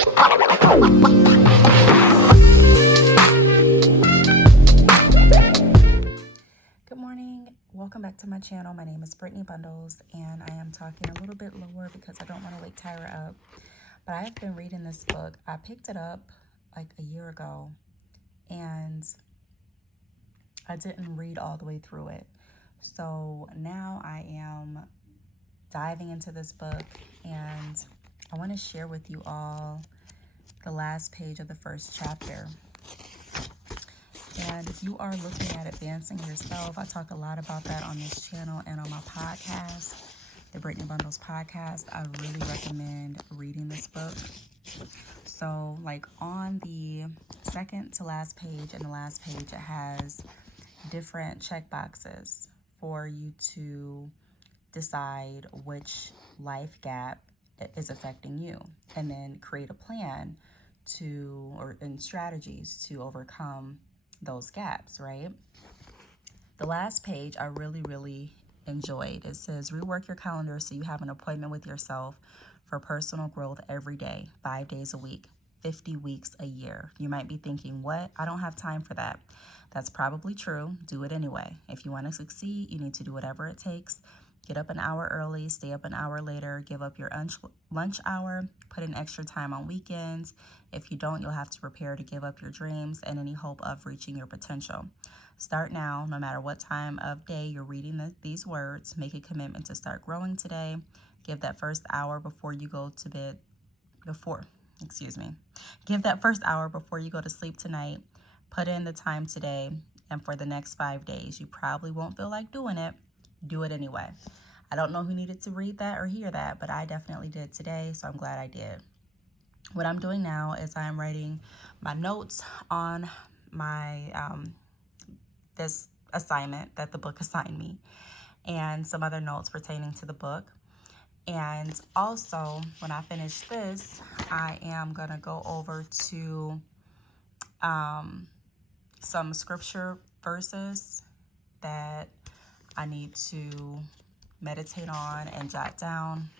Good morning. Welcome back to my channel. My name is Brittney Bundles, and I am talking a little bit lower because I don't want to wake Tyra up. But I have been reading this book. I picked it up like a year ago, and I didn't read all the way through it. So now I am diving into this book, and I want to share with you all the last page of the first chapter. And if you are looking at advancing yourself, I talk a lot about that on this channel and on my podcast, the Brittney Bundles podcast. I really recommend reading this book. So like on the second to last page and the last page, it has different check boxes for you to decide which life gap is affecting you, and then create a plan and strategies to overcome those gaps, right? The last page I really enjoyed. It says, rework your calendar so you have an appointment with yourself for personal growth every day, 5 days a week, 50 weeks a year. You might be thinking, what? I don't have time for that. That's probably true. Do it anyway. If you want to succeed, you need to do whatever it takes. Get up an hour early, stay up an hour later, give up your lunch hour, put in extra time on weekends. If you don't, you'll have to prepare to give up your dreams and any hope of reaching your potential. Start now, no matter what time of day you're reading these words. Make a commitment to start growing today. Give that first hour before you go to bed, Give that first hour before you go to sleep tonight. Put in the time today, and for the next 5 days. You probably won't feel like doing it. Do it anyway. I don't know who needed to read that or hear that, but I definitely did today, so I'm glad I did. What I'm doing now is I'm writing my notes on my this assignment that the book assigned me, and some other notes pertaining to the book. And also, when I finish this, I am gonna go over to some scripture verses that I need to meditate on and jot down.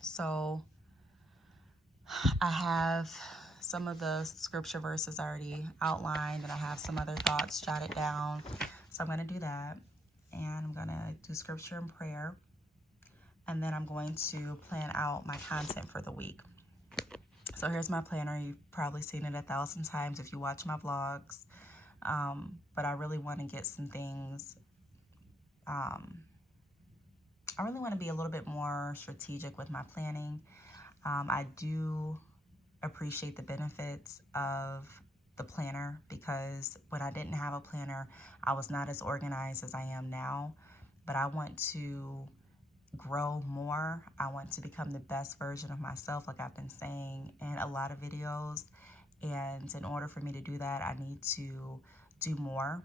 So I have some of the scripture verses already outlined, and I have some other thoughts jotted down. So I'm going to do that, and I'm going to do scripture and prayer, and then I'm going to plan out my content for the week. So here's my planner. You've probably seen it 1,000 times if you watch my vlogs. But I really want to get some things. I really want to be a little bit more strategic with my planning. I do appreciate the benefits of the planner, because when I didn't have a planner, I was not as organized as I am now. But I want to grow more. I want to become the best version of myself, like I've been saying in a lot of videos. And in order for me to do that, I need to do more.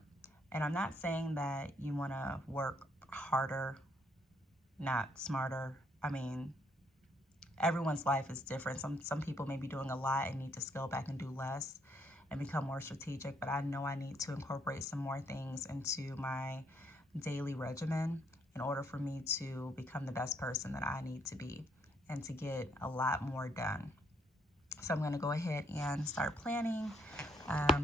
And I'm not saying that you want to work harder, not smarter. I mean, everyone's life is different. Some people may be doing a lot and need to scale back and do less and become more strategic. But I know I need to incorporate some more things into my daily regimen in order for me to become the best person that I need to be and to get a lot more done. So I'm going to go ahead and start planning.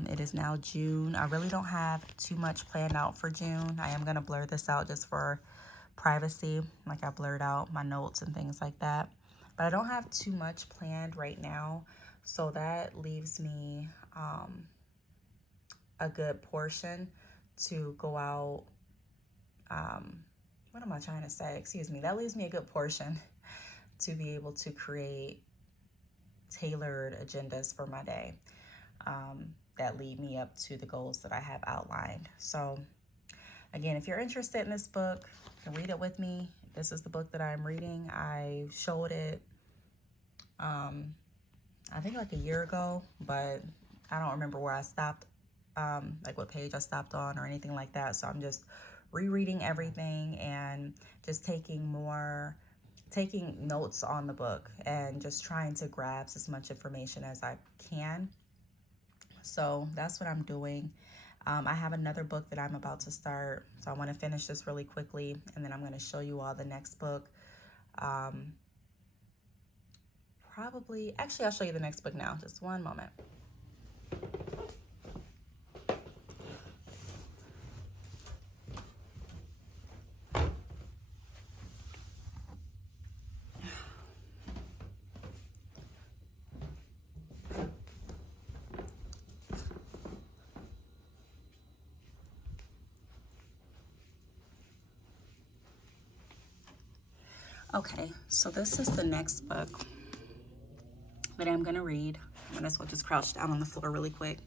It is now June. I really don't have too much planned out for June. I am going to blur this out just for privacy. Like, I blurred out my notes and things like that. But I don't have too much planned right now. So that leaves me a good portion to go out. What am I trying to say? Excuse me. That leaves me a good portion to be able to create tailored agendas for my day that lead me up to the goals that I have outlined. So again, if you're interested in this book, you can read it with me. This is the book that I'm reading. I showed it I think like a year ago, but I don't remember where I stopped, like what page I stopped on or anything like that. So I'm just rereading everything and just taking notes on the book and just trying to grasp as much information as I can. So that's what I'm doing. I have another book that I'm about to start, so I want to finish this really quickly, and then I'm going to show you all the next book. probably, actually, I'll show you the next book now. Just one moment. Okay, so this is the next book that I'm gonna read. I might as well just crouch down on the floor really quick.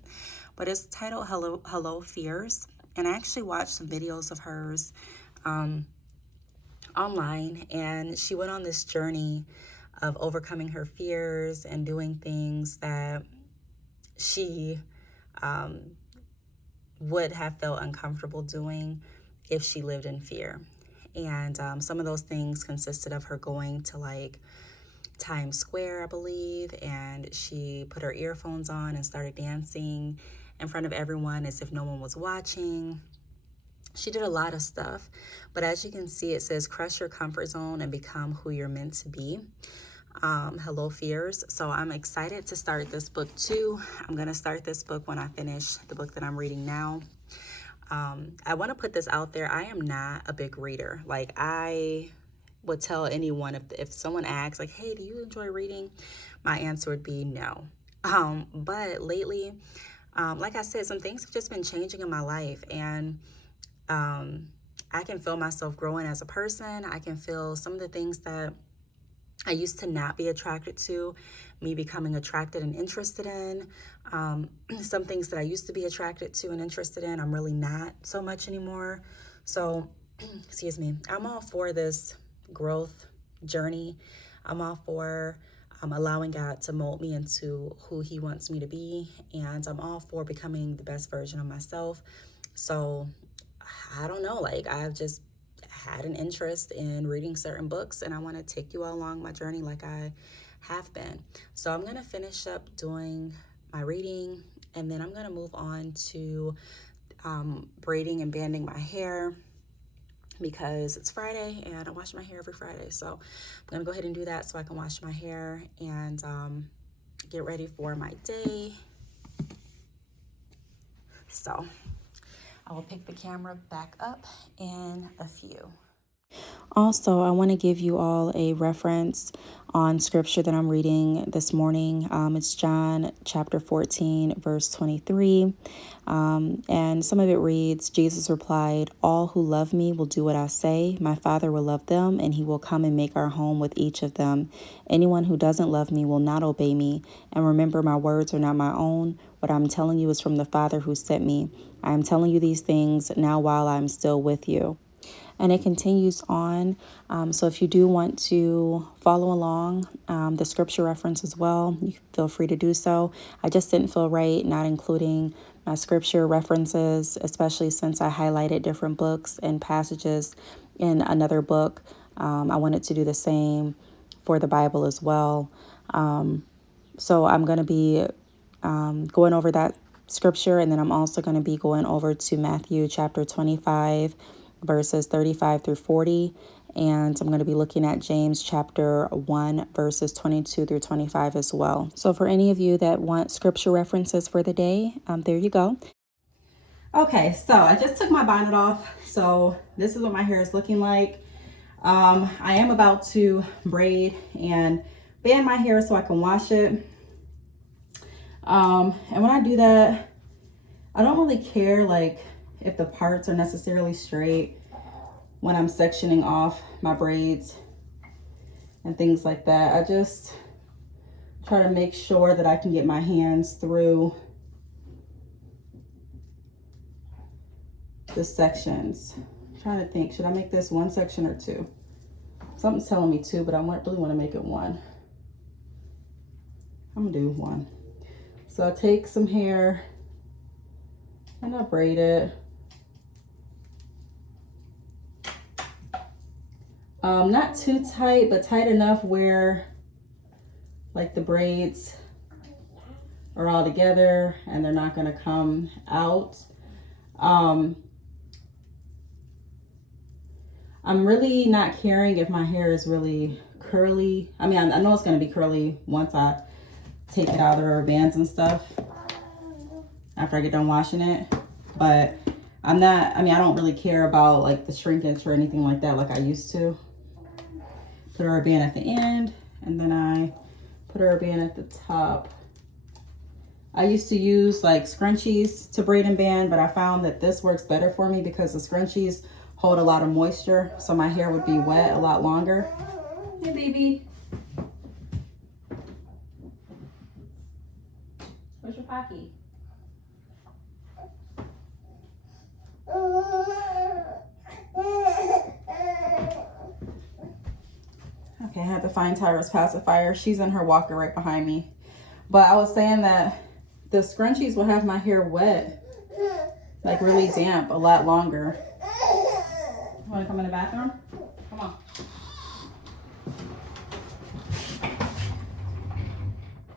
But it's titled Hello Fears. And I actually watched some videos of hers online, and she went on this journey of overcoming her fears and doing things that she would have felt uncomfortable doing if she lived in fear. And some of those things consisted of her going to like Times Square, I believe, and she put her earphones on and started dancing in front of everyone as if no one was watching. She did a lot of stuff, but as you can see, it says crush your comfort zone and become who you're meant to be. Hello Fears. So I'm excited to start this book too. I'm gonna start this book when I finish the book that I'm reading now. I want to put this out there. I am not a big reader. Like, I would tell anyone if someone asks like, hey, do you enjoy reading? My answer would be no. But lately, like I said, some things have just been changing in my life, and I can feel myself growing as a person. I can feel some of the things that I used to not be attracted to, me becoming attracted and interested in. Some things that I used to be attracted to and interested in, I'm really not so much anymore. So, excuse me, I'm all for this growth journey. I'm all for allowing God to mold me into who he wants me to be. And I'm all for becoming the best version of myself. So, I don't know, like, I've just had an interest in reading certain books, and I want to take you all along my journey like I have been. So I'm going to finish up doing my reading, and then I'm going to move on to braiding and banding my hair, because it's Friday and I wash my hair every Friday. So I'm going to go ahead and do that so I can wash my hair and get ready for my day. So I will pick the camera back up in a few. Also, I want to give you all a reference on scripture that I'm reading this morning. It's John chapter 14, verse 23. And some of it reads, Jesus replied, all who love me will do what I say. My Father will love them, and he will come and make our home with each of them. Anyone who doesn't love me will not obey me. And remember, my words are not my own. What I'm telling you is from the Father who sent me. I am telling you these things now while I'm still with you. And it continues on. So if you do want to follow along the scripture reference as well, you feel free to do so. I just didn't feel right not including my scripture references, especially since I highlighted different books and passages in another book. I wanted to do the same for the Bible as well. So I'm going to be going over that scripture, and then I'm also going to be going over to Matthew chapter 25, verses 35 through 40. And I'm going to be looking at James chapter 1, verses 22 through 25 as well. So for any of you that want scripture references for the day, there you go. Okay, so I just took my bonnet off. So this is what my hair is looking like. I am about to braid and band my hair so I can wash it. And when I do that, I don't really care like if the parts are necessarily straight when I'm sectioning off my braids and things like that. I just try to make sure that I can get my hands through the sections. I'm trying to think, should I make this one section or two? Something's telling me two, but I really want to make it one. I'm gonna do one. So I take some hair and I braid it. Not too tight, but tight enough where like the braids are all together and they're not gonna come out. I'm really not caring if my hair is really curly. I mean, I know it's going to be curly once I take it out of the rubber bands and stuff after I get done washing it. But I don't really care about like the shrinkage or anything like that like I used to. Put a rubber band at the end, and then I put a rubber band at the top. I used to use like scrunchies to braid and band, but I found that this works better for me because the scrunchies hold a lot of moisture, so my hair would be wet a lot longer. Hey, baby. Where's your pocky? Okay, I had to find Tyra's pacifier. She's in her walker right behind me. But I was saying that the scrunchies will have my hair wet, like really damp, a lot longer. You want to come in the bathroom? Come on.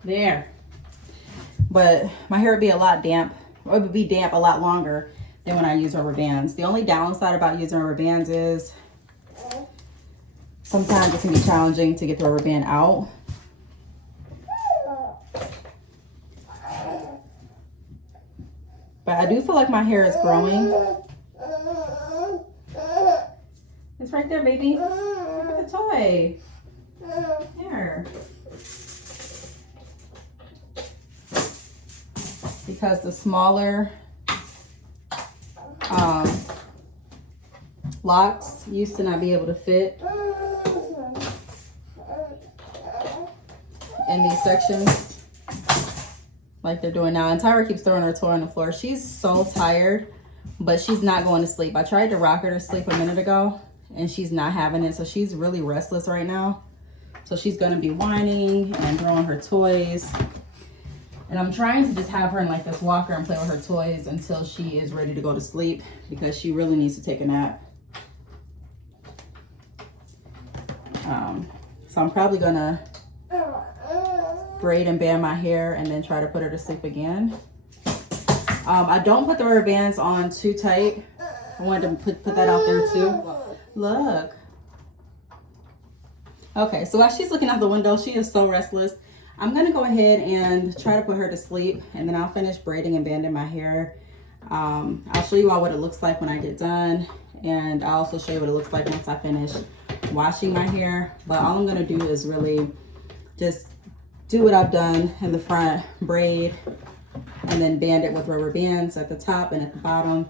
There. But my hair would be a lot damp, or it would be damp a lot longer than when I use rubber bands. The only downside about using rubber bands is sometimes it can be challenging to get the rubber band out. But I do feel like my hair is growing. It's right there, baby. Look at the toy. There. Because the smaller locks used to not be able to fit in these sections like they're doing now. And Tyra keeps throwing her toy on the floor. She's so tired, but she's not going to sleep. I tried to rock her to sleep a minute ago and she's not having it. So she's really restless right now. So she's going to be whining and throwing her toys. And I'm trying to just have her in like this walker and play with her toys until she is ready to go to sleep because she really needs to take a nap. So I'm probably gonna braid and band my hair and then try to put her to sleep again. I don't put the rubber bands on too tight. I wanted to put that out there too. Look. Okay, so while she's looking out the window, she is so restless. I'm gonna go ahead and try to put her to sleep, and then I'll finish braiding and banding my hair. I'll show you all what it looks like when I get done, and I'll also show you what it looks like once I finish washing my hair. But all I'm gonna do is really just do what I've done in the front, braid, and then band it with rubber bands at the top and at the bottom.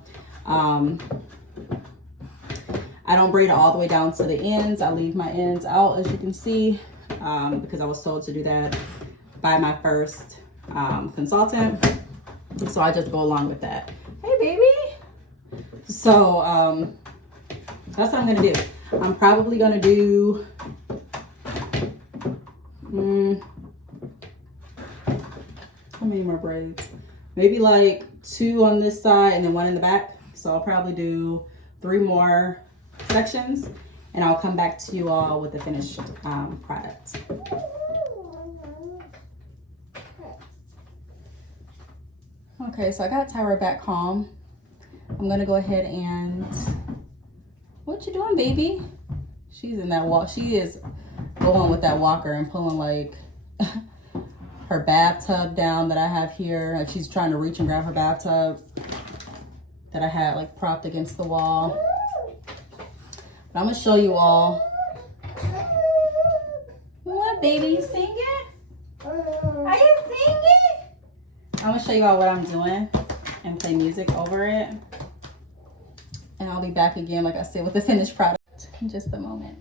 I don't braid it all the way down to the ends. I leave my ends out, as you can see, because I was told to do that by my first consultant. So I just go along with that. Hey, baby. So that's what I'm gonna do. I'm probably gonna do how many more braids? Maybe like 2 on this side and then 1 in the back. So I'll probably do 3 more sections and I'll come back to you all with the finished product. Okay, so I got Tyra back home. I'm gonna go ahead and, what you doing, baby? She's in that walk. She is going with that walker and pulling like her bathtub down that I have here. Like she's trying to reach and grab her bathtub that I had like propped against the wall. But I'm gonna show you all. What, baby? You singing? Are you singing? I'm gonna show you all what I'm doing and play music over it. And I'll be back again, like I said, with the finished product in just a moment.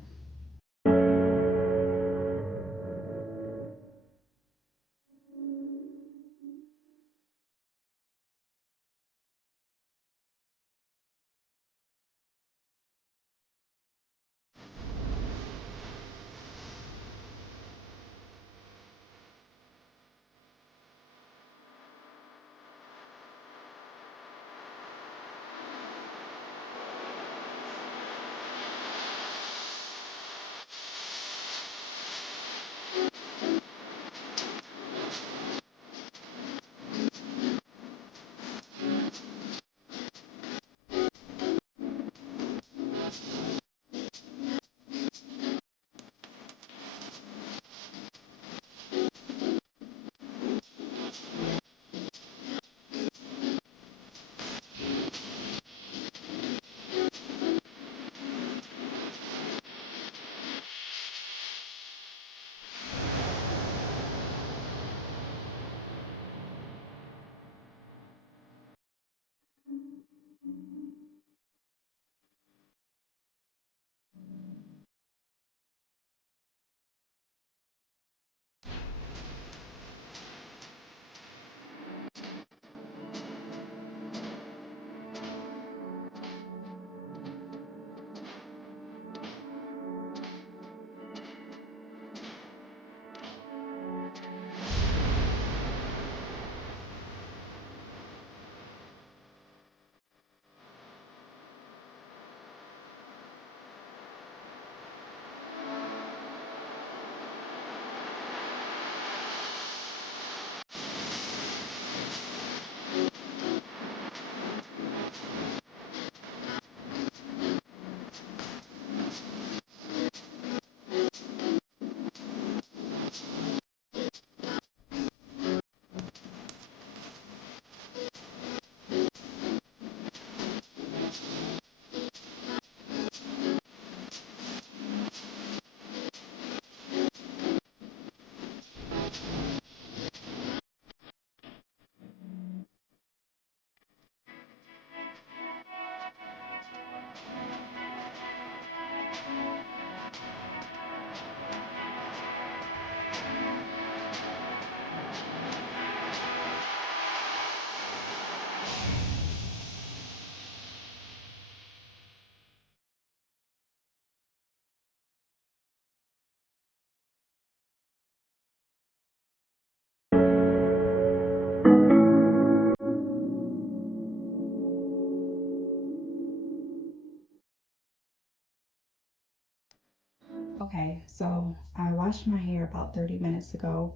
Okay, so I washed my hair about 30 minutes ago.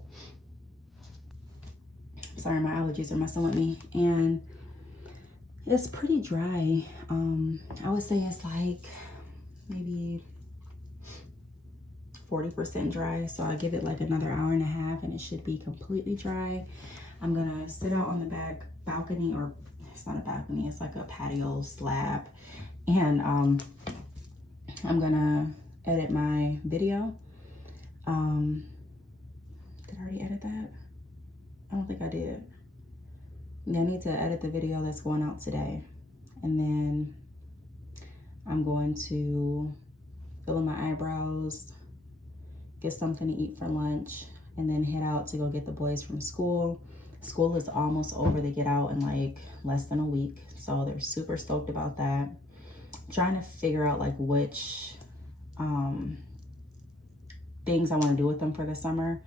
Sorry, my allergies are messing with me. And it's pretty dry. I would say it's like maybe 40% dry. So I'll give it like another hour and a half and it should be completely dry. I'm gonna sit out on the back balcony, or it's not a balcony, it's like a patio slab. And I'm gonna edit my video. Did I already edit that? I don't think I did. Yeah, I need to edit the video that's going out today. And then I'm going to fill in my eyebrows, get something to eat for lunch, and then head out to go get the boys from school. School is almost over. They get out in like less than a week. So they're super stoked about that. I'm trying to figure out like which things I want to do with them for the summer.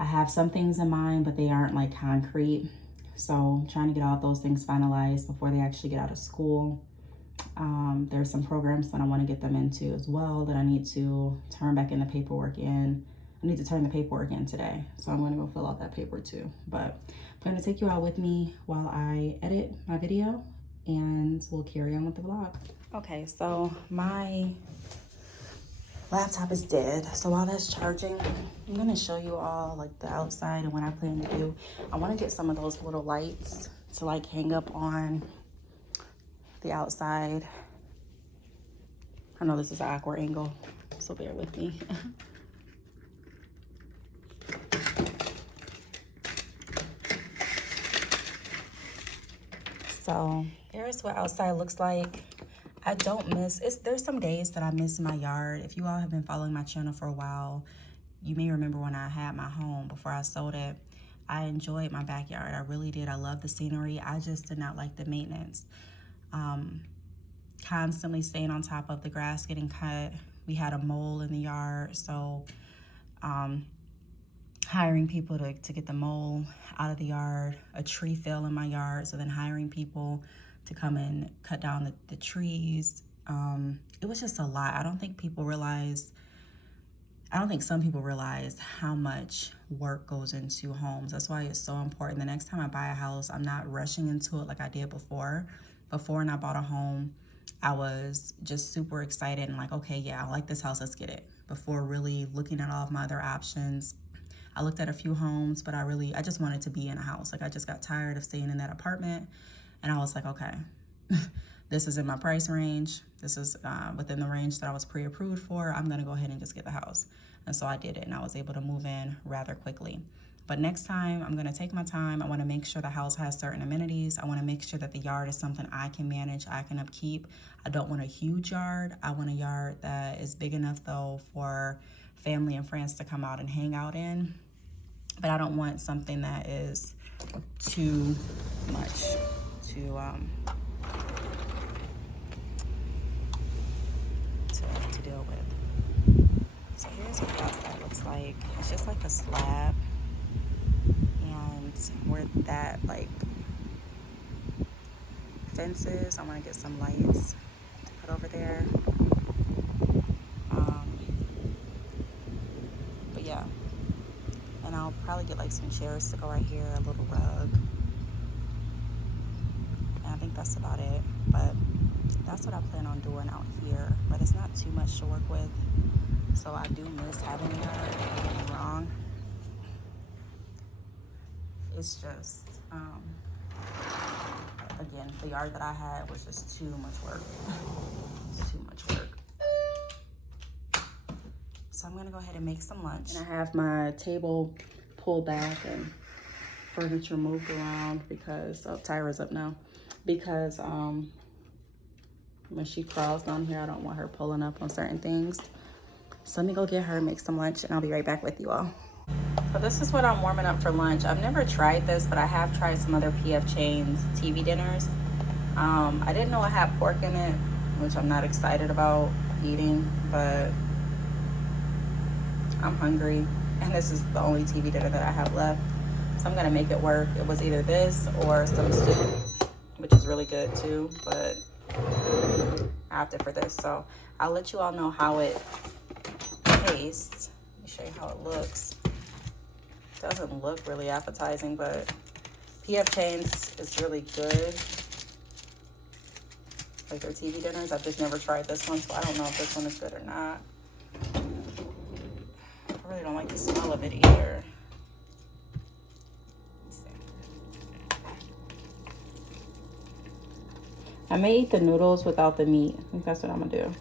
I have some things in mind, but they aren't like concrete. So I'm trying to get all those things finalized before they actually get out of school. There's some programs that I want to get them into as well that I need to turn back in the paperwork in. I need to turn the paperwork in today. So I'm going to go fill out that paper too. But I'm going to take you out with me while I edit my video and we'll carry on with the vlog. Okay, so my laptop is dead. So while that's charging, I'm going to show you all like the outside and what I plan to do. I want to get some of those little lights to like hang up on the outside. I know this is an awkward angle, so bear with me. So here's what outside looks like. I don't miss, there's some days that I miss my yard. If you all have been following my channel for a while, you may remember when I had my home before I sold it. I enjoyed my backyard. I really did. I love the scenery. I just did not like the maintenance. Constantly staying on top of the grass getting cut. We had a mole in the yard, so hiring people to get the mole out of the yard. A tree fell in my yard, so then hiring people to come and cut down the trees. It was just a lot. I don't think some people realize how much work goes into homes. That's why it's so important. The next time I buy a house, I'm not rushing into it like I did before. Before when I bought a home, I was just super excited and like, okay, yeah, I like this house, let's get it. Before really looking at all of my other options. I looked at a few homes, but I just wanted to be in a house. Like I just got tired of staying in that apartment. And I was like, okay, this is in my price range. This is within the range that I was pre-approved for. I'm gonna go ahead and just get the house. And so I did it and I was able to move in rather quickly. But next time, I'm gonna take my time. I wanna make sure the house has certain amenities. I wanna make sure that the yard is something I can manage, I can upkeep. I don't want a huge yard. I want a yard that is big enough though for family and friends to come out and hang out in. But I don't want something that is too much to deal with. So here's what the outside looks like. It's just like a slab. And where that like fence is, I want to get some lights to put over there. But yeah, and I'll probably get like some chairs to go right here, a little rug, and I think that's about it. But that's what I plan on doing out here, but it's not too much to work with. So I do miss having a yard, don't get me wrong. It's just, again, the yard that I had was just too much work. It's too much work. So I'm gonna go ahead and make some lunch. And I have my table pulled back and furniture moved around because, oh, Tyra's up now. Because when she crawls down here, I don't want her pulling up on certain things. So let me go get her and make some lunch and I'll be right back with you all. So this is what I'm warming up for lunch. I've never tried this, but I have tried some other PF Chang's TV dinners. I didn't know it had pork in it, which I'm not excited about eating, but I'm hungry. And this is the only TV dinner that I have left. So I'm gonna make it work. It was either this or some soup, which is really good too, but I opted for this. So I'll let you all know how it taste. Let me show you how it looks. It doesn't look really appetizing, but PF Chang's is really good. Like their TV dinners. I've just never tried this one, so I don't know if this one is good or not. I really don't like the smell of it either. I may eat the noodles without the meat. I think that's what I'm gonna do.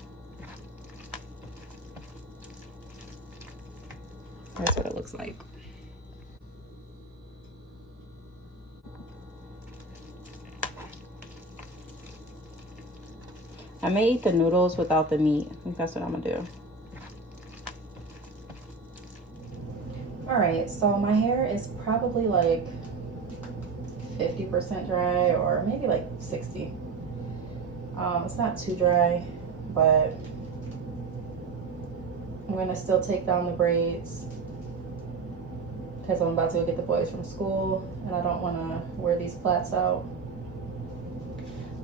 That's what it looks like. I may eat the noodles without the meat. I think that's what I'm gonna do. All right, so my hair is probably like 50% dry, or maybe like 60. It's not too dry, but I'm gonna still take down the braids because I'm about to go get the boys from school and I don't wanna wear these plaits out.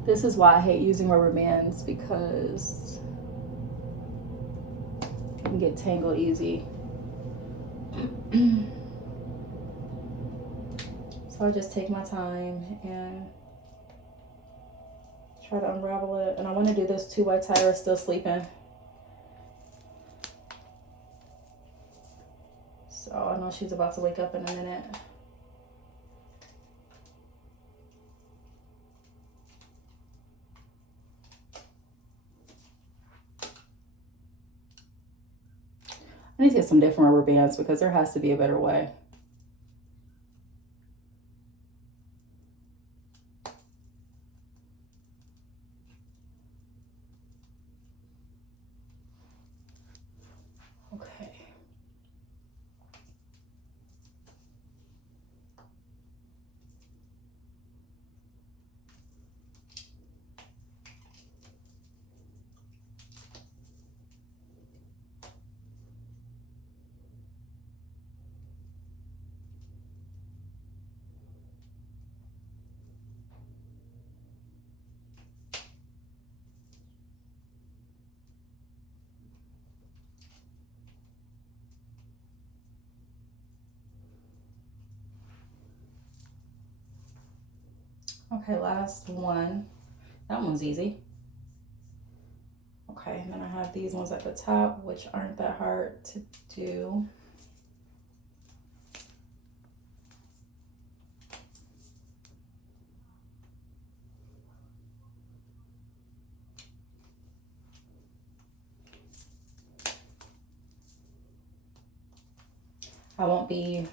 This is why I hate using rubber bands, because you can get tangled easy. So I just take my time and try to unravel it. And I want to do this too while Tyra's still sleeping. So I know she's about to wake up in a minute. I need to get some different rubber bands because there has to be a better way. Okay. Okay, last one. That one's easy. Okay, and then I have these ones at the top, which aren't that hard to do. I won't be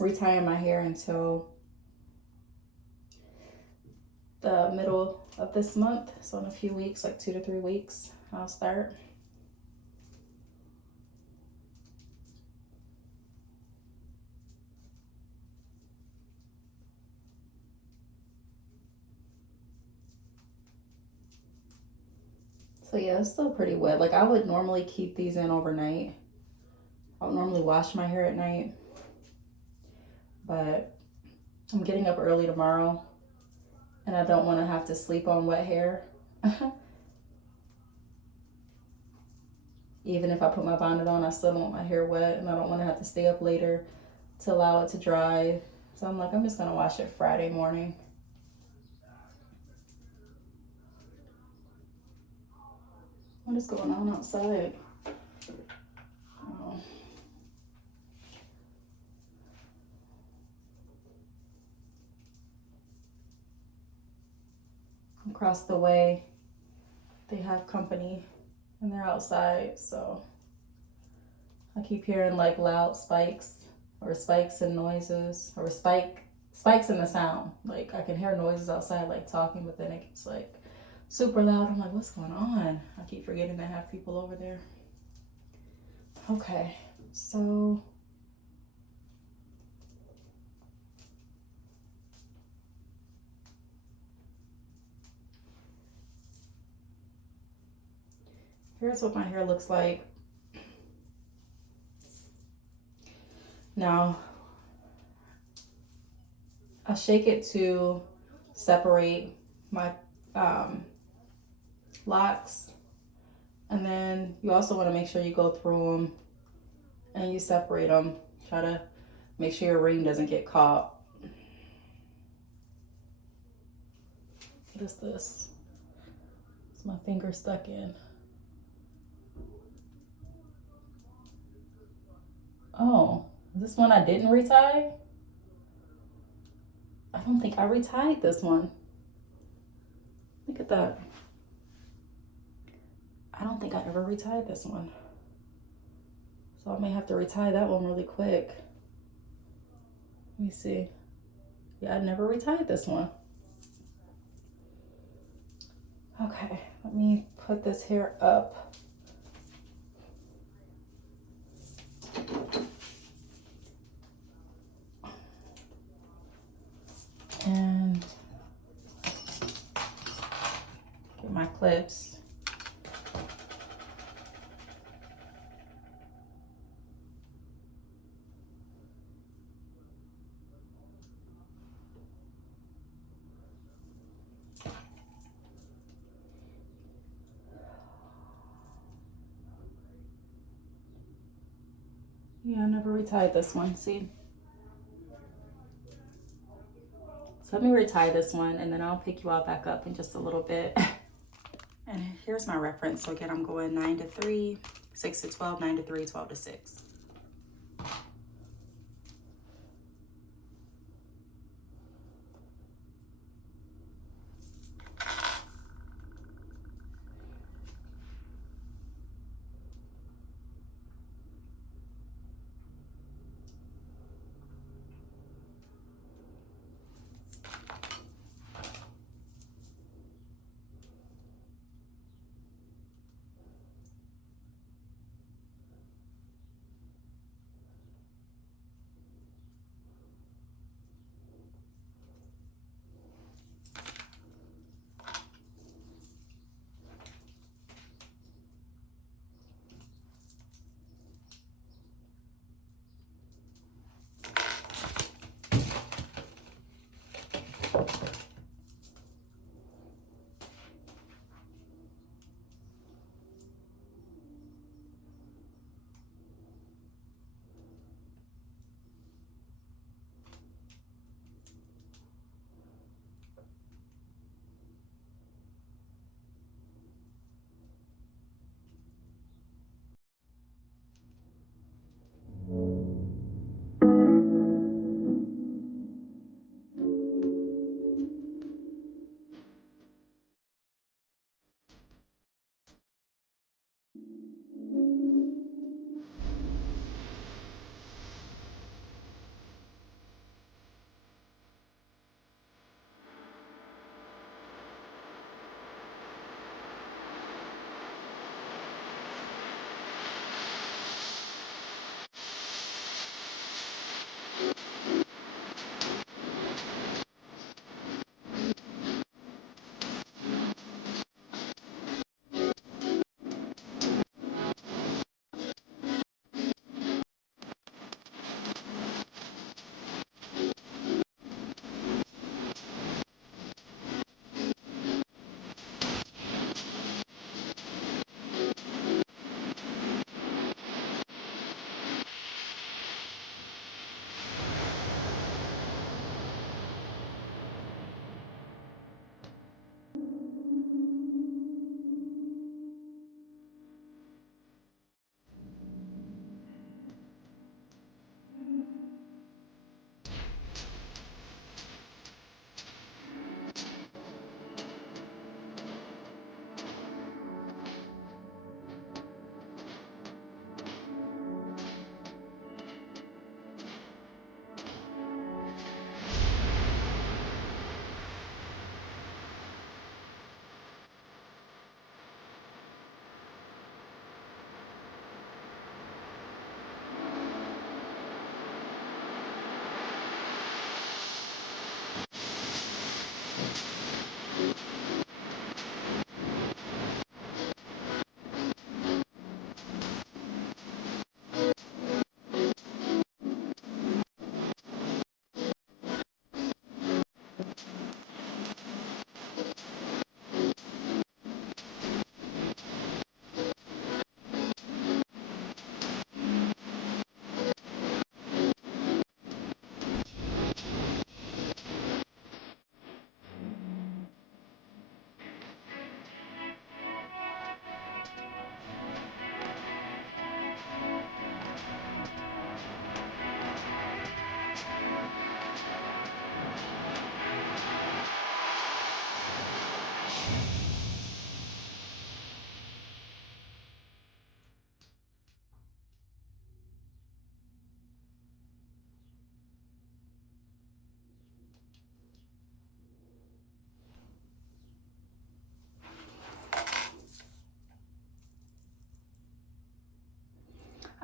retying my hair until the middle of this month. So in a few weeks, like 2 to 3 weeks, I'll start. So yeah, it's still pretty wet. Like I would normally keep these in overnight. I would normally wash my hair at night, but I'm getting up early tomorrow and I don't want to have to sleep on wet hair. Even if I put my bonnet on, I still don't want my hair wet, and I don't want to have to stay up later to allow it to dry. So I'm like, I'm just gonna wash it Friday morning. What is going on outside? Oh. Across the way, they have company and they're outside, so I keep hearing like loud spikes and noises, or spikes in the sound. Like I can hear noises outside like talking, but then it gets like super loud. I'm like, what's going on? I keep forgetting to have people over there. Okay, so here's what my hair looks like. Now, I shake it to separate my locks And then you also want to make sure you go through them and you separate them. Try to make sure your ring doesn't get caught. What is this? It's my finger stuck in. Oh, is this one I didn't retie? I don't think I retied this one. Look at that. I don't think I ever retied this one. So I may have to retie that one really quick. Let me see. Yeah, I never retied this one. Okay, let me put this hair up. And get my clips. Yeah, I never retied this one, see? So let me retie this one and then I'll pick you all back up in just a little bit. And here's my reference. So again, I'm going 9 to 3, 6 to 12, 9 to 3, 12 to 6.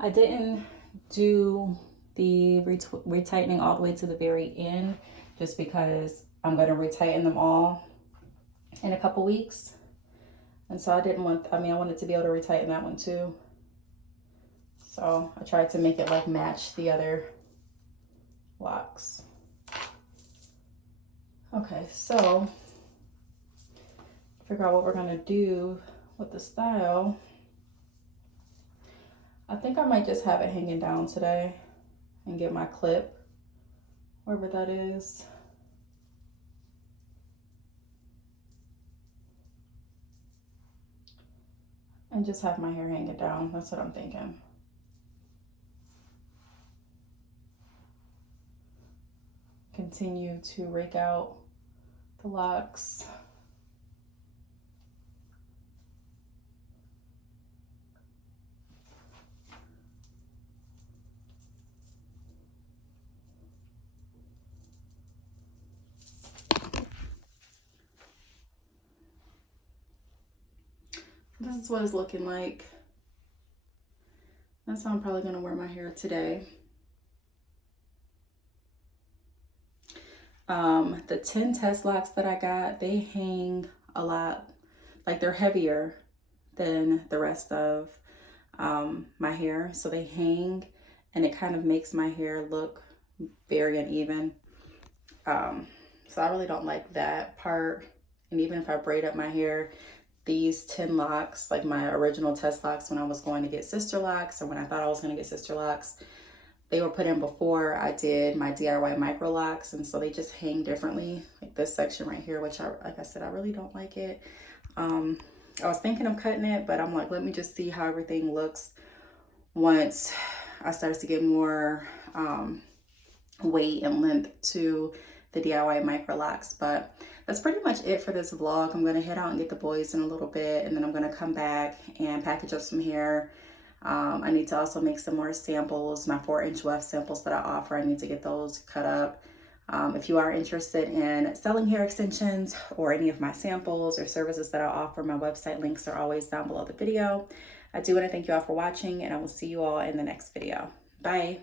I didn't do the retightening all the way to the very end just because I'm going to retighten them all in a couple weeks. And so I wanted to be able to retighten that one too. So I tried to make it like match the other locks. Okay, so figure out what we're gonna do with the style. I think I might just have it hanging down today and get my clip, wherever that is. And just have my hair hanging down. That's what I'm thinking. Continue to rake out the locks. This is what it's looking like. That's how I'm probably gonna wear my hair today. The 10 test locks that I got, they hang a lot, like they're heavier than the rest of my hair. So they hang and it kind of makes my hair look very uneven. So I really don't like that part. And even if I braid up my hair, these 10 locks, like my original test locks when I was going to get sister locks or when I thought I was going to get sister locks, they were put in before I did my DIY micro locks, and so they just hang differently, like this section right here, which like I said, I really don't like it. I was thinking of cutting it, but I'm like, let me just see how everything looks once I start to get more weight and length to the DIY micro locks. But that's pretty much it for this vlog. I'm gonna head out and get the boys in a little bit, and then I'm gonna come back and package up some hair. I need to also make some more samples, my 4-inch weft samples that I offer. I need to get those cut up. If you are interested in selling hair extensions or any of my samples or services that I offer, my website links are always down below the video. I do want to thank you all for watching, and I will see you all in the next video. Bye.